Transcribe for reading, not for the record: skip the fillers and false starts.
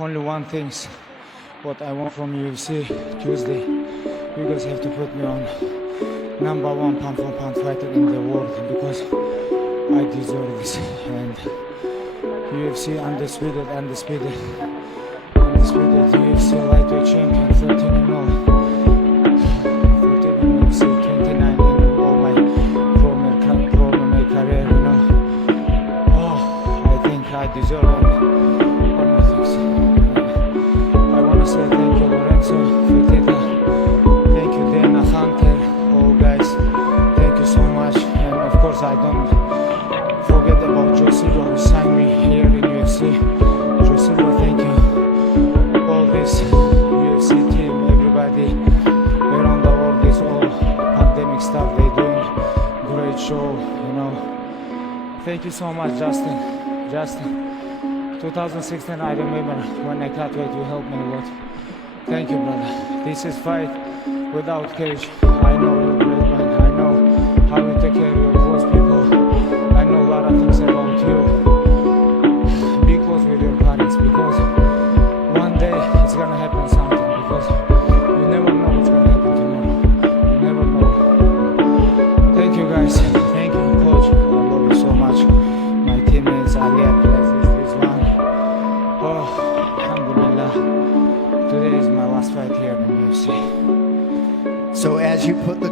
only one thing what I want from UFC Tuesday. You guys have to put me on #1 pound for pound fighter in the world because I deserve this. And UFC undisputed UFC lightweight champion, 13-0. 13 in UFC, 29 in all my pro MMA career, you know. Oh, I think I deserve it. One more thing. I want to say thank you, Lorenzo Fertitta. Thank you, Dana Hunter. Oh, guys, thank you so much. And of course, I don't forget about Joe Silva who signed me here in UFC. Joe Silva, thank you. All this UFC team, everybody around the world, this all pandemic stuff, they doing great show, you know. Thank you so much, Justin. 2016, I remember when I cut weight, you helped me a lot. Thank you, brother. This is fight without cage. I know you're great, man. I know how you take care of your close people. I know a lot of things about you. Be close with your parents because one day it's gonna happen something, because you never know what's gonna happen tomorrow. You never know. Thank you, guys. Thank you, coach. I love you so much. My teammates, Ali Abdulaziz, this one. Oh, alhamdulillah. Today is my last fight here in UFC. So as you put the